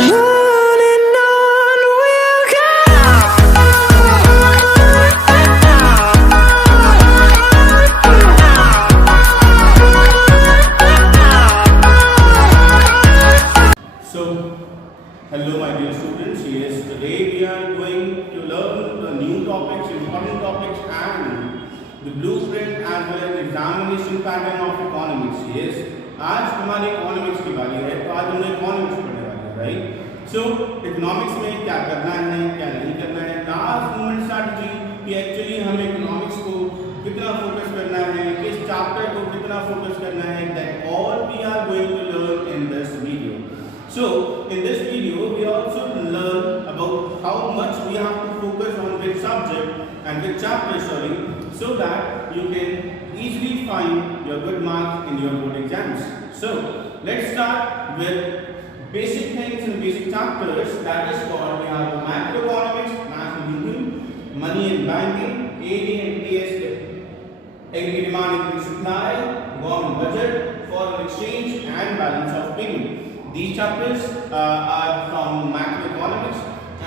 and on we'll go. So, hello my dear students, yes, today we are going to learn the new topics, important topics and the blueprint as well as examination pattern of economics. Yes, आज हमारे economics की बारी है, तो आज हम economics पढ़ने वाले हैं, राइट? सो इकोनॉमिक्स में क्या करना है, क्या नहीं करना है, टास्क मूवमेंट स्ट्रैटेजी कि एक्चुअली हमें इकोनॉमिक्स को कितना फोकस करना है, किस चैप्टर को कितना फोकस करना है, that all we are going to learn in this video. So, in this video, we also learn about how much we have to focus on which subject and which chapter, so that you can easily find your good marks in your board exams. So, let's start with basic things and basic chapters. That is called, we have macroeconomics, national income, money and banking, AD and TS, aggregate demand and supply, government budget, foreign exchange, and balance of payment. These chapters are from macroeconomics,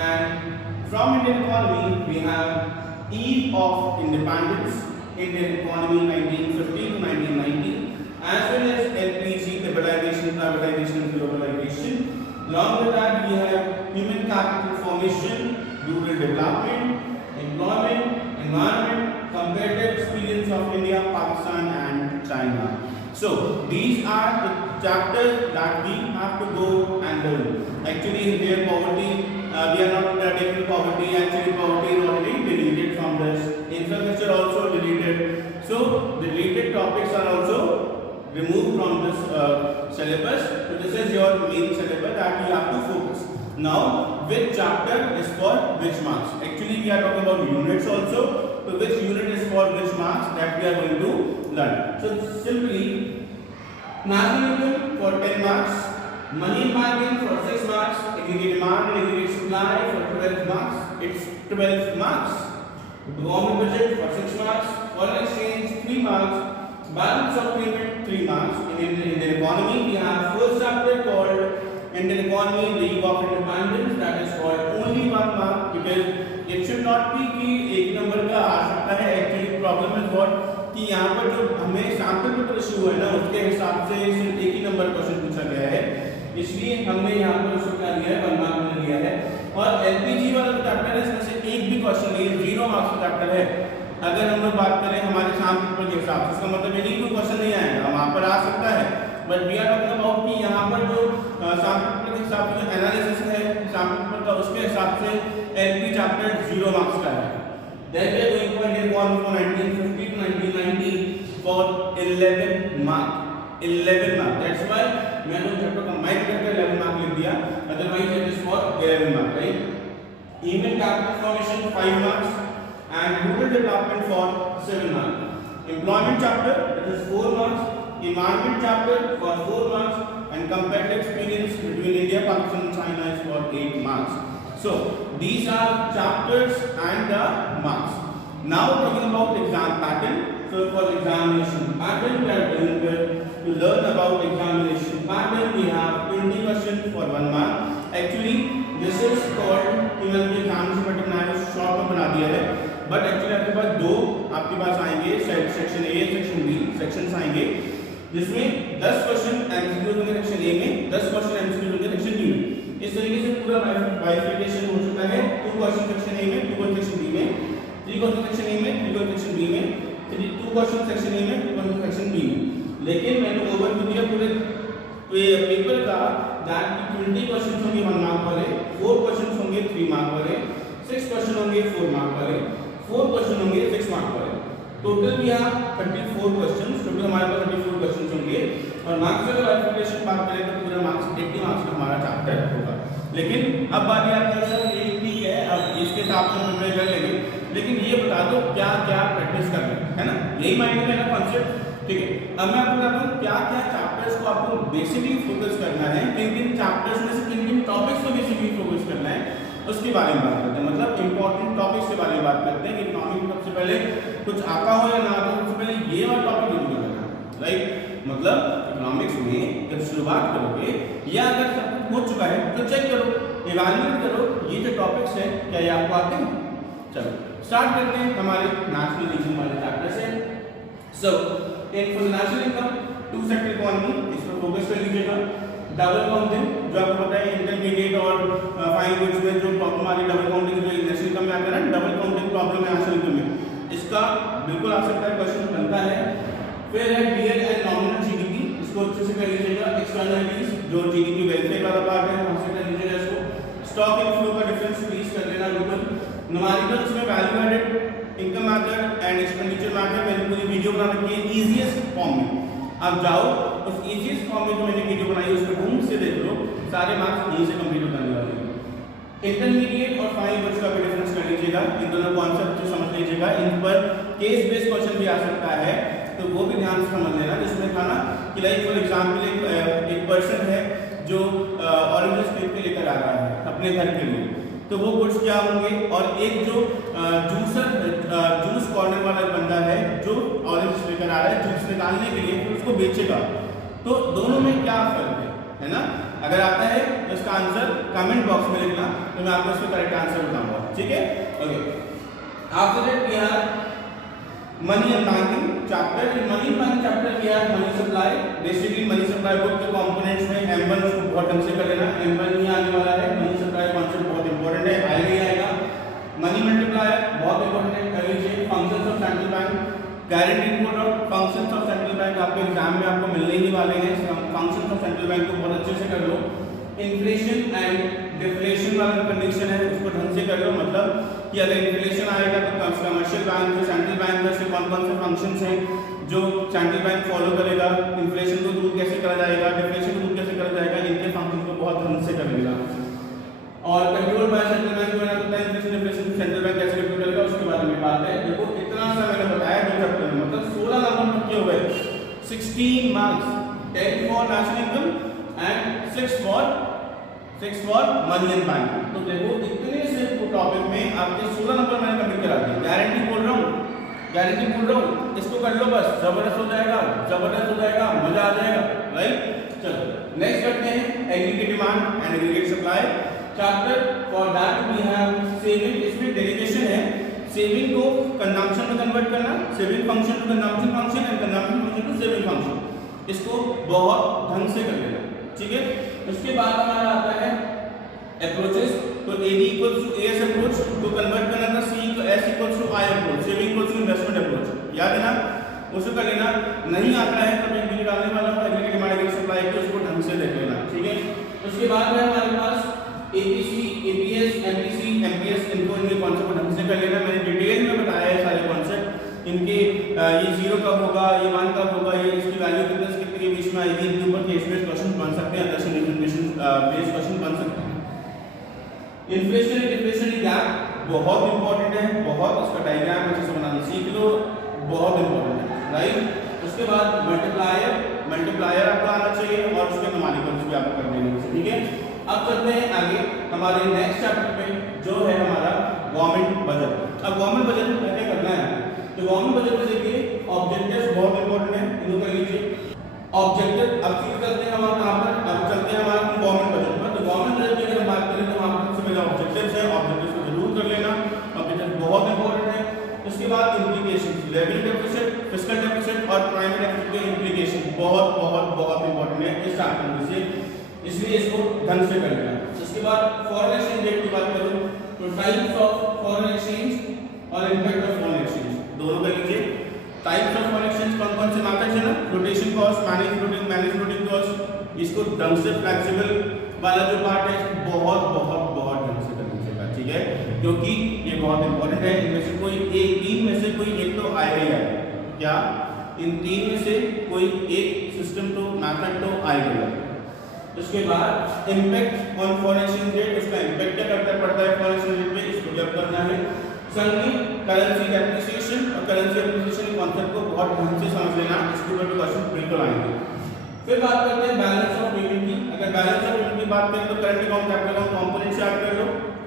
and from Indian economy we have eve of independence, Indian economy 1950 to 1990, as well as LPG, liberalization, privatization, and globalization. Along with that we have human capital formation, rural development, employment, environment, comparative experience of India, Pakistan, and China. So these are the chapters that we have to go and learn. Actually, here poverty, we are not taking poverty. Actually, poverty is already deleted from this. Infrastructure also deleted. So the deleted topics are also removed from this syllabus. So this is your main syllabus that you have to focus. Now, which chapter is for which marks? Actually, we are talking about units also. So which unit is for which marks, that we are going to learn. So simply, national income for 10 marks, money and banking for 6 marks, aggregate demand and aggregate supply for 12 marks, it's 12 marks. Government budget for 6 marks, foreign exchange 3 marks, balance of payment 3 marks. In Indian economy, we have first chapter called Indian economy, the eve of independence, that is called only 1 mark, because it should not be कि एक number का आ सकता है. Actually problem is what कि यहाँ पर जो हमें सैंपल पेपर इशू है ना, उसके हिसाब से सिर्फ एक ही नंबर क्वेश्चन पूछा गया है, इसलिए हमने यहाँ पर उसको क्या लिया है, 1 मार्क में लिया है. और एलपीजी वाला जो चैप्टर है, इसमें से एक भी क्वेश्चन नहीं है, 0 मार्क्स का चैप्टर है. अगर हम लोग बात करें हमारे सैंपल पेपर के हिसाब से, इसका मतलब ये नहीं कि क्वेश्चन नहीं आएगा, वहाँ पर आ सकता है, but we are talking about कि यहाँ पर जो सैंपल पेपर के हिसाब से जो एनालिसिस है सैंपल पेपर का, उसके हिसाब से एलपी चैप्टर 0 मार्क्स का है. Then we are going for Indian economy from 1950 to 1990 for 11 mark. 11 mark. That's why मैंने उन चैप्टर कंबाइन करके 11 मार्क लिख दिया. Otherwise it is for 11 mark, right? Human capital formation 5 marks and rural development for 7 marks. Employment chapter, that is 4 marks. Environment chapter for 4 marks, and comparative experience between India, Pakistan, and China is for 8 marks. So these are chapters and the marks. Now talking about exam pattern. So for examination pattern, we are going to learn about examination pattern. We have 20 questions for 1 mark. Actually this is called कि मैंने examination pattern बनाया है, short में बना दिया है, but actually आपके पास दो आपके पास आएंगे, section A section B sections आएंगे, जिसमें 10 क्वेश्चन एमसीक्यू होंगे सेक्शन ए में, 10 क्वेश्चन एमसीक्यू होंगे सेक्शन बी में. इस तरीके से पूरा बाइफिकेशन हो चुका है. 2 क्वेश्चन सेक्शन ए में, 2 क्वेश्चन सेक्शन बी में, 3 क्वेश्चन सेक्शन ए में, 3 क्वेश्चन सेक्शन बी में, 2 क्वेश्चन सेक्शन ए में, 2 क्वेश्चन सेक्शन बी में. लेकिन मैंने ओवरव्यू दिया पूरे पेपर का, दैट 20 क्वेश्चन होंगे 1 मार्क वाले, 4 क्वेश्चन होंगे 3 मार्क वाले, 6 क्वेश्चन होंगे 4 मार्क वाले, 4 क्वेश्चन होंगे 6 मार्क वाले. टोटल भी यहाँ 34 क्वेश्चंस, टोटल हमारे पास 34 क्वेश्चंस होंगे. और मार्क्स का बाइफिकेशन बात करें तो पूरा मार्क्स 80 मार्क्स का हमारा चैप्टर होगा. लेकिन अब बात आती है सर, ये ठीक है, अब इसके हिसाब से प्रिपेयर कर लेंगे, लेकिन ये बता दो क्या क्या प्रैक्टिस करना है ना, यही माइंड में ना कॉन्सेप्ट. ठीक है, अब मैं आपको बताता हूँ क्या क्या चैप्टर्स को आपको बेसिकली फोकस करना है, किन किन चैप्टर्स में से किन किन टॉपिक्स को बेसिकली फोकस करना है, उसके बारे में बात करते हैं. मतलब इंपॉर्टेंट टॉपिक्स के बारे में बात करते हैं कि इकोनॉमिक में सबसे पहले कुछ आता हो या ना आता हो, सबसे पहले ये वाला टॉपिक जरूर करना है, राइट. मतलब इकोनॉमिक्स में जब शुरुआत करोगे या अगर सब हो चुका है तो चेक करो, इवैल्यूएट करो ये जो टॉपिक्स है क्या ये आपको आते हैं। चलो स्टार्ट करते हैं हमारे नेशनल इनकम वाले चैप्टर से। So in for national income two sector economy, इस पर फोकस कर लीजिएगा। डबल काउंटिंग जो आपको पता है इंटरमीडिएट और फाइन गुड्स में जो प्रॉब्लम आ रही है डबल काउंटिंग जो नेशनल इनकम में आता है ना, डबल काउंटिंग प्रॉब्लम है नेशनल इनकम में, इसका बिल्कुल आ सकता है, क्वेश्चन बनता है। फिर है रियल एंड नॉमिनल जीडीपी, इसको अच्छे से कर लीजिएगा। एक्सटर्नलिटीज जो जीडीपी वेलफेयर वाला पार्ट है वहां से कर लीजिएगा इसको। स्टॉक इनफ्लो का डिफरेंस प्लीज कर लेना बिल्कुल। न्यूमेरिकल्स में value added income method and expenditure method मैंने पूरी वीडियो बना रखी है ईजीएस्ट फॉर्म में, आप जाओ उस ईजीएस्ट फॉर्म में जो मैंने वीडियो बनाई है उसको ढंग से देख लो, सारे मार्क्स यहीं से कंप्लीट होने वाले हैं। इंटरमीडिएट और फाइन गुड्स का भी डिफरेंस कर लीजिएगा, इन दोनों कॉन्सेप्ट को समझ लीजिएगा। इन पर केस बेस्ड क्वेश्चन भी आ सकता है तो वो भी ध्यान से समझ लेना, जिसमें था ना कि लाइक फॉर एग्जांपल एक पर्सन है जो ऑरेंजेस खरीद के लेकर आ रहा है अपने घर के लिए, तो वो गुड्स क्या होंगे, और एक जो जूस कॉर्नर वाला बंदा है जो ऑरेंज लेकर आ रहा है जूस निकालने के लिए फिर उसको बेचेगा, तो दोनों में क्या फर्क है ना। अगर आता है तो इसका आंसर कमेंट बॉक्स में लिखना, तो मैं आपको इसका करेक्ट आंसर बताऊंगा, ठीक है। Okay, after that we have money and banking chapter. In money banking chapter we have money supply. Basically money supply book के कंपोनेंट्स में M1 को बहुत ढंग से कर लेना, M1 नहीं आने वाला है, मनी सप्लाई कॉन्सेप्ट बहुत इंपॉर्टेंट है, आएगा आएगा। मनी मल्टीप्लायर बहुत इंपॉर्टेंट है, कर लीजिए। Functions of central bank, guaranteed input और फंक्शंस ऑफ सेंट्रल बैंक आपके एग्जाम में आपको मिलने ही वाले हैं, फंक्शंस ऑफ सेंट्रल बैंक को बहुत अच्छे से कर लो। इन्फ्लेशन एंड डिफ्लेशन वाला कंडीशन है उसको ढंग से कर लो, मतलब कि अगर इन्फ्लेशन आएगा तो कमर्शियल बैंक जो सेंट्रल बैंक में से कौन कौन से फंक्शंस हैं जो सेंट्रल बैंक फॉलो करेगा, इन्फ्लेशन को दूर कैसे करा जाएगा, डिफ्लेशन को दूर कैसे करा जाएगा, इनके फंक्शन को बहुत ढंग से कर लेगा। और कंट्रोल बाय सेंट्रल बैंक जो है तो इन्फ्लेशन डिफ्लेशन सेंट्रल बैंक कैसे कंट्रोल करेगा उसके बारे में बात है। देखो इतना सा मैंने बताया दो चैप्टर में, मतलब 16 नंबर तक के हो गए, 16 marks, 10 for national income and 6 for money and bank. तो देखो इतने से टॉपिक में आपके 16 नंबर मैंने कंप्लीट करा दिए। गारंटी बोल रहा हूँ, इसको कर लो बस, जबरदस्त हो जाएगा, मजा आ जाएगा, राइट। चलो नेक्स्ट करते हैं aggregate demand and aggregate supply chapter. For that we have saving, इसमें डेरिवेशन है, सेविंग को कंजम्पशन में कन्वर्ट करना, saving function to consumption function and consumption function to saving function, इसको बहुत ढंग से कर लेना, ठीक है। उसके बाद हमारा आता है अप्रोचेस, तो AD equals to AS approach को कन्वर्ट करना था, C को S equals to I approach, saving equals to investment approach, याद है ना, उसको कर लेना। नहीं आता है तो मैं वीडियो डालने वाला हूं एग्रीगेट डिमांड एग्रीगेट सप्लाई को, उसको ढंग से देख लेना, ठीक है। उसके बाद में हमारे पास APC, APS, MPC, MPS, इनको इनके कॉन्सेप्ट ढंग से कर लेना। मैंने डिटेल में बताया है सारे कॉन्सेप्ट, इनके ये 0 कब होगा, ये 1 कब होगा, ये इसकी वैल्यू कितने के बीच में आएगी, इनके ऊपर केस बेस्ड क्वेश्चन बन सकते हैं, अंडरस्टैंडिंग इन्फॉर्मेशन बेस्ड क्वेश्चन बन सकते हैं। इन्फ्लेशन डिफ्लेशनरी गैप बहुत इंपॉर्टेंट है, बहुत, इसका डायग्राम अच्छे से बनाना सीख लो, बहुत इंपॉर्टेंट है, राइट। उसके बाद मल्टीप्लायर आपको आना चाहिए और उसके न्यूमेरिकल्स भी आपको कर देने हैं, ठीक है। अब चलते हैं आगे हमारे नेक्स्ट चैप्टर पे जो है हमारा गवर्नमेंट बजट। अब गवर्नमेंट बजट में क्या करना है, तो गवर्नमेंट बजट में देखिए ऑब्जेक्टिव्स बहुत इंपॉर्टेंट है, इनको कर लीजिए। ऑब्जेक्टिव अब फिर करते हैं हमारा कहां पर, अब चलते हैं हमारा गवर्नमेंट बजट पर। तो गवर्नमेंट बजट की अगर बात करें तो वहां पर सबसे पहले ऑब्जेक्टिव्स है, ऑब्जेक्टिव्स को जरूर कर लेना, ऑब्जेक्टिव बहुत इंपॉर्टेंट है। उसके बाद implication, revenue deficit, fiscal deficit और प्राइमरी डेफिसिट के इम्प्लीकेशन बहुत बहुत बहुत इंपॉर्टेंट है इस चैप्टर से, इसलिए इसको ढंग से कर लेना। उसके बाद फॉरेन एक्सचेंज रेट की बात करूं तो टाइप्स ऑफ फॉरेन एक्सचेंज और इंपैक्ट ऑफ फॉरेन एक्सचेंज दोनों कर लीजिए। टाइप्स ऑफ फॉरेन एक्सचेंज कौन कौन से मार्केट्स है ना, rotation cost, manage floating cost, इसको ढंग से फ्लेक्सिबल वाला जो पार्ट है इसको बहुत बहुत बहुत ढंग से कर लीजिएगा, ठीक है, क्योंकि ये बहुत इंपॉर्टेंट है। इनमें से कोई एक, तीन में से कोई एक तो आएगा ही आएगा, क्या इन तीन में से कोई एक सिस्टम तो मैथड तो आएगा। उसके बाद impact on foreign exchange rate, उसका इम्पैक्ट क्या करता पड़ता है फॉरेन एक्सचेंज रेट पे, इसको जब करना है। संगनी करेंसी डेप्रिसिएशन और करेंसी एप्रिसिएशन कॉन्सेप्ट को बहुत ढंग से समझ लेना, इसके ऊपर क्वेश्चन बिल्कुल आएंगे। फिर बात करते हैं बैलेंस ऑफ पेमेंट की। अगर बैलेंस ऑफ पेमेंट की बात करें तो current account capital account components याद कर लो,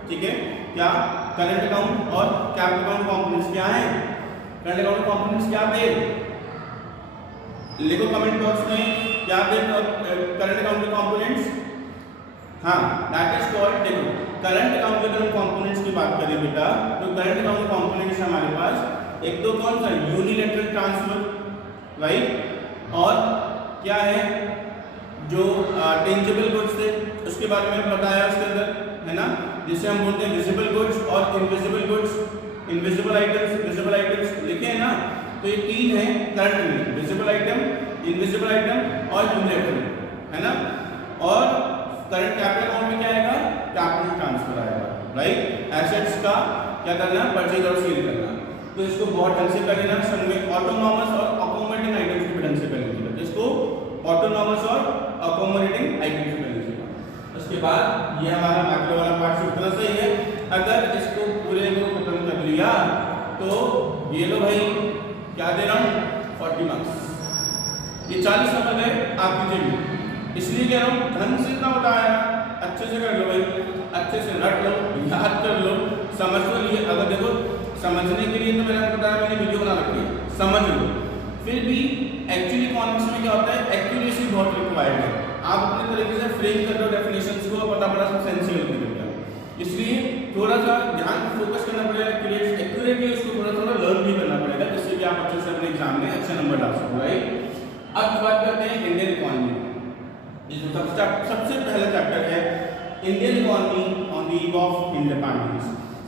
ठीक है। क्या करंट अकाउंट और कैपिटल अकाउंट कंपोनेंट्स क्या है, करंट अकाउंट कंपोनेंट्स क्या थे, लिखो कमेंट बॉक्स में क्या थे करंट अकाउंट के कंपोनेंट्स। हाँ, दैट इज कॉल्ड, देखो करंट अकाउंट के अगर हम कंपोनेंट्स की बात करें बेटा, तो करंट अकाउंट कंपोनेंट्स हमारे पास एक तो कौन सा यूनिलैटरल ट्रांसफर, राइट, और क्या है जो टेंजिबल गुड्स थे उसके बारे में बताया उसके अंदर, है ना, जिसे हम बोलते हैं विजिबल गुड्स और invisible goods, invisible items, visible items लिखे हैं ना। तो ये तीन है करंट में, विजिबल आइटम, इनविजिबल आइटम और यूनिलैटरल, है ना। और करंट कैपिटल अकाउंट में क्या आएगा, कैपिटल ट्रांसफर आएगा, राइट, एसेट्स का क्या करना, परचेज और सेल करना। तो इसको बहुत ढंग से कर लेना, संग में ऑटोनॉमस और अकोमोडेटिंग आइटम्स को ढंग से कर लीजिएगा, इसको ऑटोनॉमस और अकोमोडेटिंग आइटम्स को कर लीजिएगा। उसके बाद ये हमारा मैक्रो वाला पार्ट इतना सही है। अगर इसको पूरे को खत्म कर लिया तो ये लो भाई, क्या दे रहा हूँ, 40 मार्क्स, ये 40 नंबर है आपकी जेब, इसलिए कह रहा हूँ ढंग से इतना बताया, अच्छे से कर लो भाई, अच्छे से रट लो, याद कर लो, समझ लो। ये अगर देखो समझने के लिए तो मैंने आपको बताया, मैंने वीडियो बना रखी है, समझ लो। फिर भी एक्चुअली इकोनॉमिक्स में क्या होता है, एक्यूरेसी बहुत रिक्वायर्ड है। आप अपने तरीके से फ्रेम कर लो डेफिनेशंस को, पता पड़ा सब सेंसिबल कर दिया, इसलिए थोड़ा सा ध्यान फोकस करना पड़ेगा, एक्यूरेटली उसको थोड़ा थोड़ा लर्न भी करना पड़ेगा, जिससे कि आप अच्छे से अपने एग्जाम में अच्छे नंबर ला सको, राइट। अब बात करते हैं इंडियन इकोनॉमी, जिसमें सबसे पहला चैप्टर है Indian economy on the eve of independence.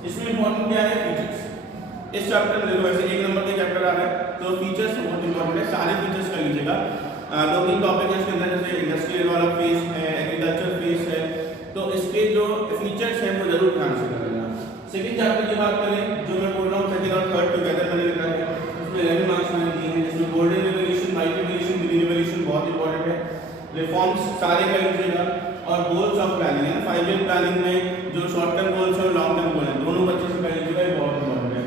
इसमें इंपॉर्टेंट क्या है, फीचर्स। इस चैप्टर में देखो वैसे एक नंबर के चैप्टर आ रहा है, तो फीचर्स बहुत इंपॉर्टेंट है, सारे फीचर्स कर लीजिएगा। दो तीन टॉपिक है इसके अंदर, जैसे इंडस्ट्रियल वाला फेस है, एग्रीकल्चर फेस है, तो इसके जो फीचर्स हैं वो जरूर ध्यान से कर लेना। सेकंड चैप्टर की बात करें, जो मैं बोल रहा हूँ सेकंड और थर्ड टुगेदर मैंने लिखा है, उसमें 11 मार्क्स मैंने दिए हैं, जिसमें golden revolution, white revolution, green revolution बहुत इंपॉर्टेंट है, रिफॉर्म्स सारे कर लीजिएगा, और गोल्स ऑफ प्लानिंग है ना, 5 ईयर प्लानिंग में जो शॉर्ट टर्म गोल्स और लॉन्ग टर्म गोल है दोनों बच्चे से कर लीजिएगा, ये बहुत इंपॉर्टेंट है।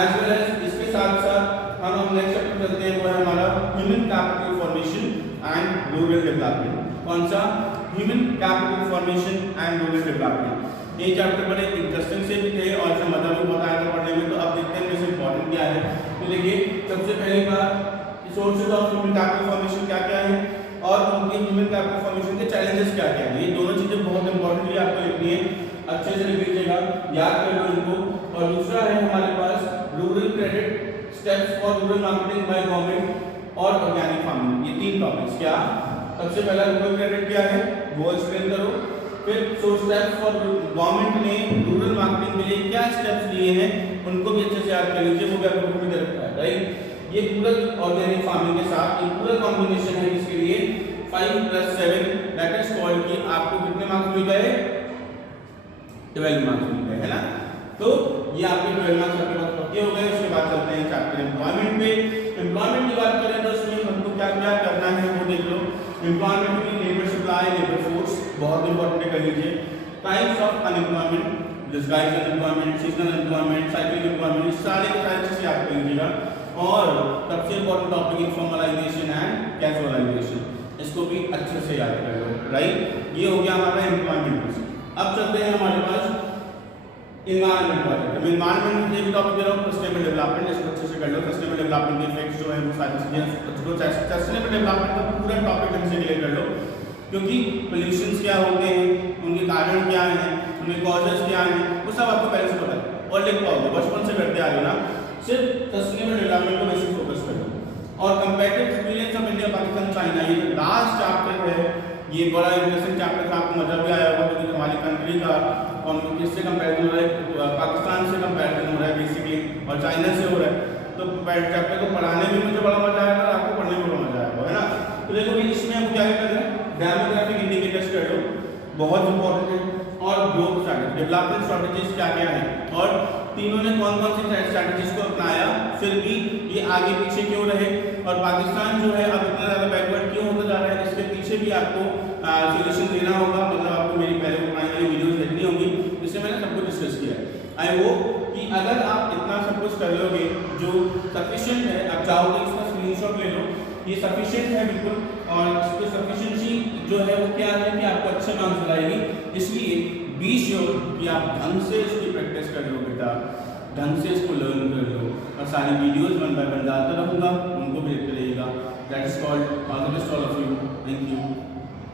एज वेल एज इसके साथ साथ हम नेक्स्ट चैप्टर चलते हैं, वो है हमारा human capital formation and rural development. कौन सा, human capital formation and rural development. ये चैप्टर बड़े इंटरेस्टिंग से भी थे और इसमें मजा भी बहुत आया था पढ़ने में। तो अब देखते हैं इसमें इंपॉर्टेंट क्या है। तो देखिए सबसे पहले बात, sources of human capital formation क्या क्या है और उनके ह्यूमन कैपिटल फॉर्मेशन के चैलेंजेस क्या क्या हैं। ये दोनों चीजें बहुत इंपॉर्टेंटली आपको लिखनी है, अच्छे से लिख लीजिएगा, याद कर लो इनको। और दूसरा है हमारे पास rural credit, steps for rural marketing by government और ऑर्गेनिक फार्मिंग। ये तीन टॉपिक्स। क्या, सबसे पहला रूरल क्रेडिट क्या है, वो एक्सप्लेन करो। फिर सो स्टेप्स फॉर गवर्नमेंट ने रूरल मार्केटिंग के लिए क्या स्टेप्स लिए हैं उनको भी अच्छे से याद कर लीजिए, वो भी आपको बुक में दे रखा है, राइट। ये पूरा ऑर्गेनिक फार्मिंग के साथ ये पूरा कॉम्बिनेशन है, इसके लिए 5 + 7 दैट इज कॉल्ड कि आपको कितने मार्क्स मिल गए, 12 मार्क्स मिल गए, है ना। तो ये आपके 12 मार्क्स आपके पास पक्के हो गए। उसके बाद चलते हैं चैप्टर एम्प्लॉयमेंट पे। एम्प्लॉयमेंट की बात करें तो इसमें हमको क्या क्या करना है वो देख लो। एम्प्लॉयमेंट में लेबर सप्लाई, लेबर फोर्स बहुत इंपॉर्टेंट है, कर लीजिए। Types of unemployment, disguise unemployment, seasonal employment, cyclic employment, सारे के सारे चीजें आप कर लीजिएगा। और सबसे important topic informalisation and casualisation, इसको भी अच्छे से याद कर लो, राइट। ये हो गया हमारा एम्प्लॉयमेंट। अब चलते हैं हमारे पास इन्वायरमेंट पर। मैं इन्वायरमेंट में एक टॉपिक दे रहा हूँ, सस्टेनेबल डेवलपमेंट, इसको अच्छे से कर लो। सस्टेनेबल डेवलपमेंट के इफेक्ट्स जो है वो सारी चीजें, सस्टेनेबल डेवलपमेंट का पूरा टॉपिक ढंग से क्लियर कर लो, क्योंकि पोल्यूशंस क्या होते हैं, उनके कारण क्या हैं, उनके कॉजेस क्या हैं, वो सब आपको पहले से पता है और लिख पाओगे, बचपन से करते आ रहे हो ना। सिर्फ सस्टेनेबल डेवलपमेंट को बेसिक फोकस कर लो। और comparative experience of India, Pakistan, China, ये लास्ट चैप्टर है, ये बड़ा इंटरेस्टिंग चैप्टर था, आपको मजा भी आया होगा, क्योंकि हमारी कंट्री का और किससे कंपैरिजन हो रहा है, पाकिस्तान से कंपैरिजन हो रहा है बेसिकली, और चाइना से हो रहा है। तो चैप्टर को पढ़ाने में मुझे बड़ा मजा आया था, आपको पढ़ने में बड़ा मजा आया, है ना। तो देखो इसमें हम क्या कर रहे हैं, डेमोग्राफिक इंडिकेटर्स कर लो, बहुत इंपॉर्टेंट है। और ग्रोथ स्ट्रैटेजी, डेवलपमेंट स्ट्रैटेजीज क्या क्या है, और तीनों ने कौन कौन सी स्ट्रैटेजीज को अपनाया, फिर भी ये आगे पीछे क्यों रहे, और पाकिस्तान जो है अब इतना ज़्यादा बैकवर्ड क्यों होता जा रहा है, इसके पीछे भी आपको सोल्यूशन देना होगा। मतलब आपको मेरी पहले पुरानी वाली वीडियोस देखनी होगी, जिससे मैंने सब कुछ डिस्कस किया है। आई होप कि अगर आप इतना सब कुछ कर लोगे जो सफिशिएंट है, आप चाहोगे इसका स्क्रीनशॉट ले लो, ये सफिशिएंट है बिल्कुल। और इसकी सफिशिएंसी जो है वो क्या है कि आपको अच्छे मार्क्स दिलाएगी। इसलिए बी श्योर कि आप ढंग से इसकी प्रैक्टिस कर लो बेटा, ढंग से इसको लर्न कर लो, और सारी वीडियोस 1 बाय 1 डालता रहूँगा, उनको भी देखते रहिएगा। That is called all the best all of you, thank you.